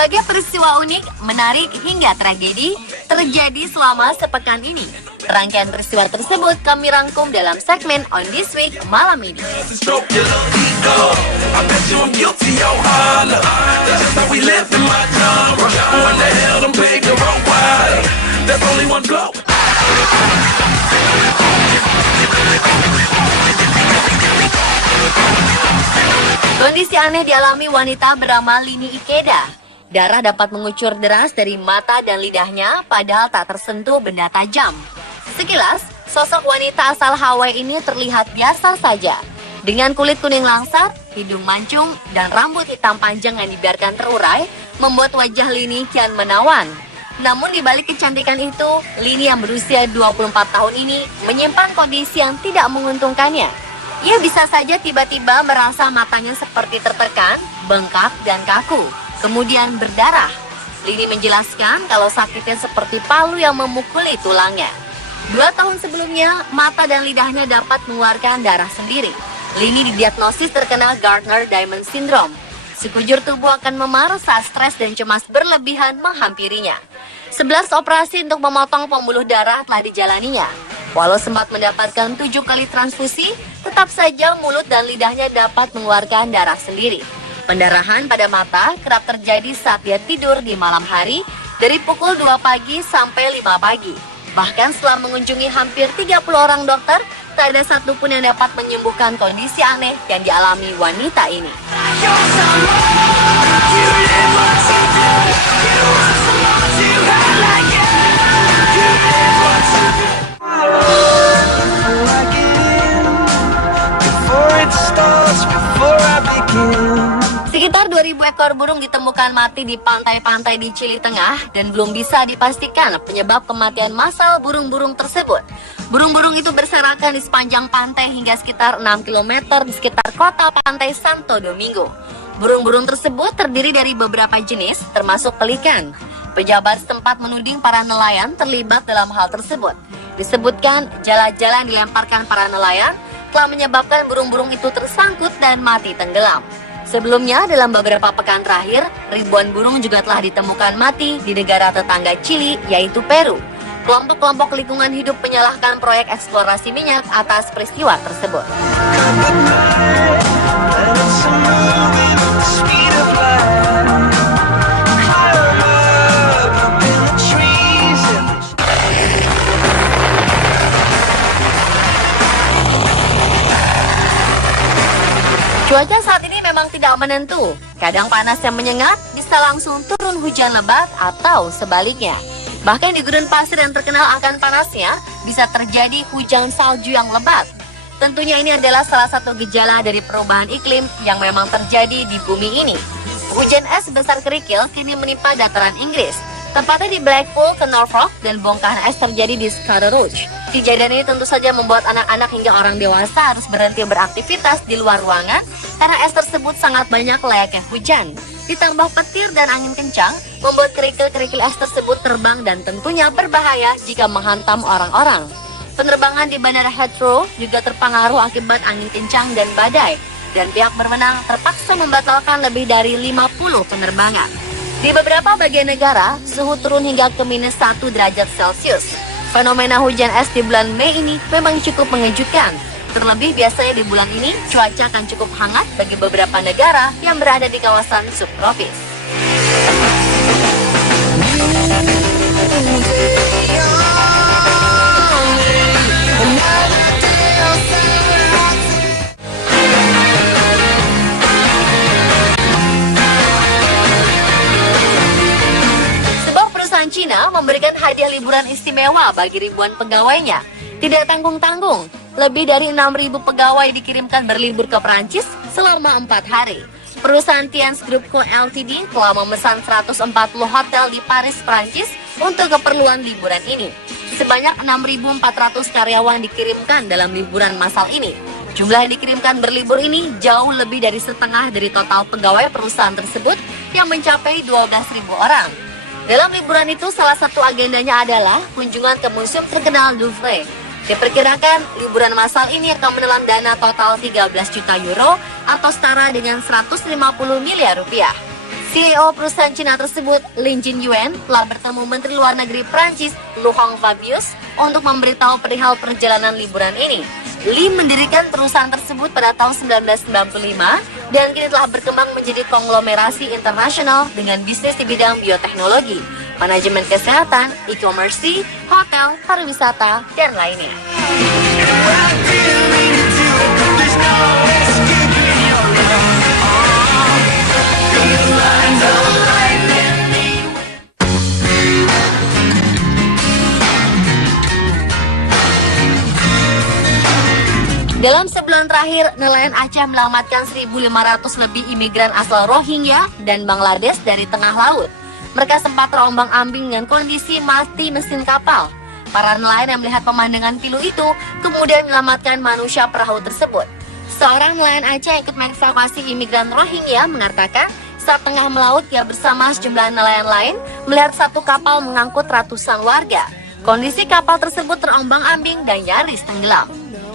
Berbagai peristiwa unik, menarik hingga tragedi terjadi selama sepekan ini. Rangkaian peristiwa tersebut kami rangkum dalam segmen On This Week malam ini. Kondisi aneh dialami wanita bernama Lini Ikeda. Darah dapat mengucur deras dari mata dan lidahnya, padahal tak tersentuh benda tajam. Sekilas, sosok wanita asal Hawaii ini terlihat biasa saja. Dengan kulit kuning langsat, hidung mancung, dan rambut hitam panjang yang dibiarkan terurai, membuat wajah Lini kian menawan. Namun di balik kecantikan itu, Lini yang berusia 24 tahun ini menyimpan kondisi yang tidak menguntungkannya. Ia bisa saja tiba-tiba merasa matanya seperti tertekan, bengkak, dan kaku, kemudian berdarah. Lini menjelaskan kalau sakitnya seperti palu yang memukuli tulangnya. 2 tahun sebelumnya, mata dan lidahnya dapat mengeluarkan darah sendiri. Lini didiagnosis terkena Gardner-Diamond Syndrome. Sekujur tubuh akan memar saat stres dan cemas berlebihan menghampirinya. 11 operasi untuk memotong pembuluh darah telah dijalaninya. Walau sempat mendapatkan 7 kali transfusi, tetap saja mulut dan lidahnya dapat mengeluarkan darah sendiri. Pendarahan pada mata kerap terjadi saat dia tidur di malam hari dari pukul 2 pagi sampai 5 pagi. Bahkan setelah mengunjungi hampir 30 orang dokter, tak ada satupun yang dapat menyembuhkan kondisi aneh yang dialami wanita ini. Sekitar 2.000 ekor burung ditemukan mati di pantai-pantai di Chili Tengah dan belum bisa dipastikan penyebab kematian massal burung-burung tersebut. Burung-burung itu berserakan di sepanjang pantai hingga sekitar 6 km di sekitar kota pantai Santo Domingo. Burung-burung tersebut terdiri dari beberapa jenis, termasuk pelikan. Pejabat setempat menuding para nelayan terlibat dalam hal tersebut. Disebutkan jala-jala yang dilemparkan para nelayan telah menyebabkan burung-burung itu tersangkut dan mati tenggelam. Sebelumnya, dalam beberapa pekan terakhir, ribuan burung juga telah ditemukan mati di negara tetangga Chili, yaitu Peru. Kelompok-kelompok lingkungan hidup menyalahkan proyek eksplorasi minyak atas peristiwa tersebut. Cuaca saat ini memang tidak menentu. Kadang panas yang menyengat, bisa langsung turun hujan lebat atau sebaliknya. Bahkan di gurun pasir yang terkenal akan panasnya, bisa terjadi hujan salju yang lebat. Tentunya ini adalah salah satu gejala dari perubahan iklim yang memang terjadi di bumi ini. Hujan es sebesar kerikil kini menimpa dataran Inggris, tempatnya di Blackpool ke Norfolk, dan bongkahan es terjadi di Scarborough. Kejadian ini tentu saja membuat anak-anak hingga orang dewasa harus berhenti beraktivitas di luar ruangan karena es tersebut sangat banyak layaknya hujan. Ditambah petir dan angin kencang, membuat kerikil-kerikil es tersebut terbang dan tentunya berbahaya jika menghantam orang-orang. Penerbangan di Bandara Heathrow juga terpengaruh akibat angin kencang dan badai, dan pihak berwenang terpaksa membatalkan lebih dari 50 penerbangan. Di beberapa bagian negara, suhu turun hingga ke -1 derajat Celcius. Fenomena hujan es di bulan Mei ini memang cukup mengejutkan. Terlebih biasanya di bulan ini, cuaca akan cukup hangat bagi beberapa negara yang berada di kawasan subtropis. Cina memberikan hadiah liburan istimewa bagi ribuan pegawainya. Tidak tanggung-tanggung, lebih dari 6.000 pegawai dikirimkan berlibur ke Prancis selama 4 hari. Perusahaan Tians Group Co. Ltd telah memesan 140 hotel di Paris, Prancis untuk keperluan liburan ini. Sebanyak 6.400 karyawan dikirimkan dalam liburan massal ini. Jumlah yang dikirimkan berlibur ini jauh lebih dari setengah dari total pegawai perusahaan tersebut yang mencapai 12.000 orang. Dalam liburan itu, salah satu agendanya adalah kunjungan ke museum terkenal Louvre. Diperkirakan, liburan massal ini akan menelan dana total 13 juta euro atau setara dengan 150 miliar rupiah. CEO perusahaan Cina tersebut, Lin Jinyuan, telah bertemu Menteri Luar Negeri Prancis, Laurent Fabius, untuk memberitahu perihal perjalanan liburan ini. Li mendirikan perusahaan tersebut pada tahun 1995 dan kini telah berkembang menjadi konglomerasi internasional dengan bisnis di bidang bioteknologi, manajemen kesehatan, e-commerce, hotel, pariwisata, dan lainnya. Dalam sebulan terakhir, nelayan Aceh menyelamatkan 1.500 lebih imigran asal Rohingya dan Bangladesh dari tengah laut. Mereka sempat terombang-ambing dengan kondisi mati mesin kapal. Para nelayan yang melihat pemandangan pilu itu kemudian menyelamatkan manusia perahu tersebut. Seorang nelayan Aceh yang ikut mengevakuasi imigran Rohingya mengatakan saat tengah melaut ia bersama sejumlah nelayan lain melihat satu kapal mengangkut ratusan warga. Kondisi kapal tersebut terombang-ambing dan nyaris tenggelam.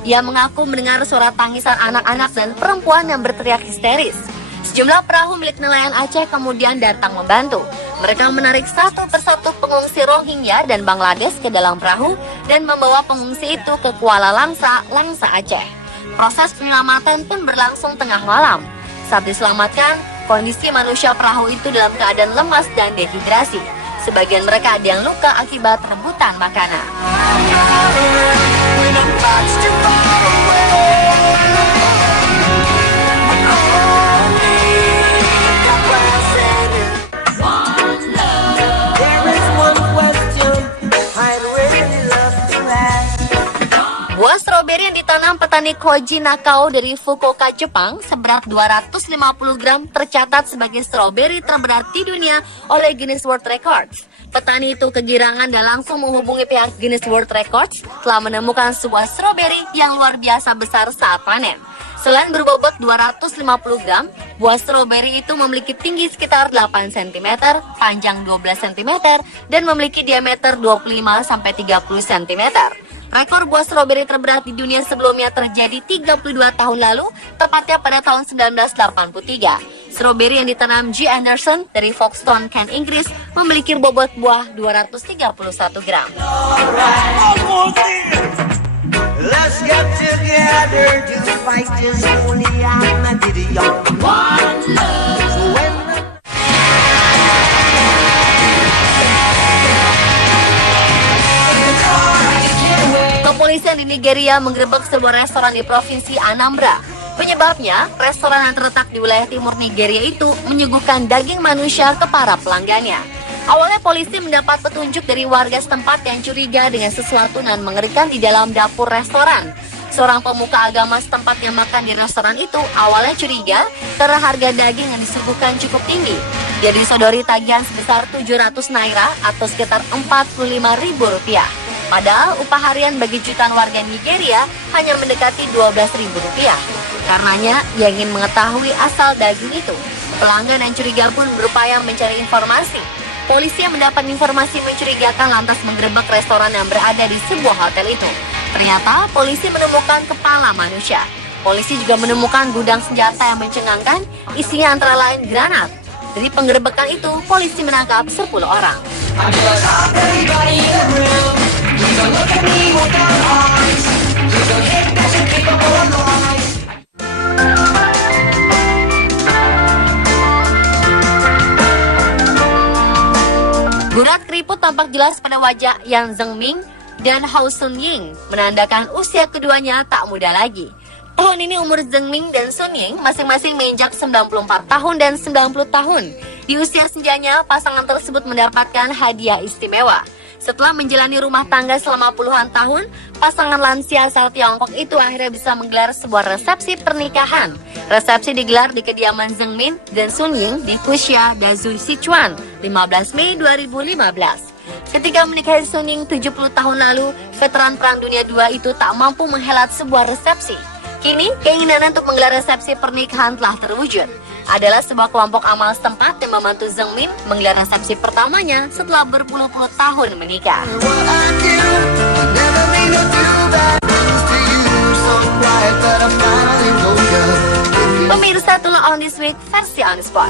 Ia mengaku mendengar suara tangisan anak-anak dan perempuan yang berteriak histeris. Sejumlah perahu milik nelayan Aceh kemudian datang membantu. Mereka menarik satu persatu pengungsi Rohingya dan Bangladesh ke dalam perahu dan membawa pengungsi itu ke Kuala Langsa, Langsa Aceh. Proses penyelamatan pun berlangsung tengah malam. Saat diselamatkan, kondisi manusia perahu itu dalam keadaan lemas dan dehidrasi. Sebagian mereka ada yang luka akibat rebutan makanan. Buah stroberi yang ditanam petani Koji Nakao dari Fukuoka, Jepang seberat 250 gram tercatat sebagai stroberi terberat di dunia oleh Guinness World Records. Petani itu kegirangan dan langsung menghubungi pihak Guinness World Records telah menemukan sebuah stroberi yang luar biasa besar saat panen. Selain berbobot 250 gram, buah stroberi itu memiliki tinggi sekitar 8 cm, panjang 12 cm, dan memiliki diameter 25-30 cm. Rekor buah stroberi terberat di dunia sebelumnya terjadi 32 tahun lalu, tepatnya pada tahun 1983. Stroberi yang ditanam G. Anderson dari Folkestone, Kent, Inggris, memiliki bobot buah 231 gram. Let's get together to fight this only on a video. One love. Kepolisian di Nigeria menggerebek sebuah restoran di provinsi Anambra. Penyebabnya, restoran yang terletak di wilayah timur Nigeria itu menyuguhkan daging manusia ke para pelanggannya. Awalnya polisi mendapat petunjuk dari warga setempat yang curiga dengan sesuatu dan mengerikan di dalam dapur restoran. Seorang pemuka agama setempat yang makan di restoran itu awalnya curiga karena harga daging yang disuguhkan cukup tinggi. Dia disodori tagihan sebesar 700 naira atau sekitar Rp45.000. Padahal upah harian bagi jutaan warga Nigeria hanya mendekati Rp12.000. Karenanya, ia ingin mengetahui asal daging itu. Pelanggan yang curiga pun berupaya mencari informasi. Polisi yang mendapat informasi mencurigakan lantas menggerebek restoran yang berada di sebuah hotel itu. Ternyata polisi menemukan kepala manusia. Polisi juga menemukan gudang senjata yang mencengangkan, isinya antara lain granat. Dari penggerebekan itu, polisi menangkap 10 orang. Gurat keriput tampak jelas pada wajah Yang Zhengming dan Hou Sun Ying, menandakan usia keduanya tak muda lagi. Tahun ini umur Zhengming dan Sun Ying masing-masing menginjak 94 tahun dan 90 tahun. Di usia senjanya, pasangan tersebut mendapatkan hadiah istimewa. Setelah menjalani rumah tangga selama puluhan tahun, pasangan lansia asal Tiongkok itu akhirnya bisa menggelar sebuah resepsi pernikahan. Resepsi digelar di kediaman Zhengming dan Sun Ying di Fuxia, Dazhou, Sichuan, 15 Mei 2015. Ketika menikahi Sun Ying 70 tahun lalu, veteran Perang Dunia II itu tak mampu menghelat sebuah resepsi. Kini, keinginan untuk menggelar resepsi pernikahan telah terwujud. Adalah sebuah kelompok amal setempat yang membantu Zhengming menggelar resepsi pertamanya setelah berpuluh-puluh tahun menikah. Pemirsa, itulah On This Week versi On The Spot.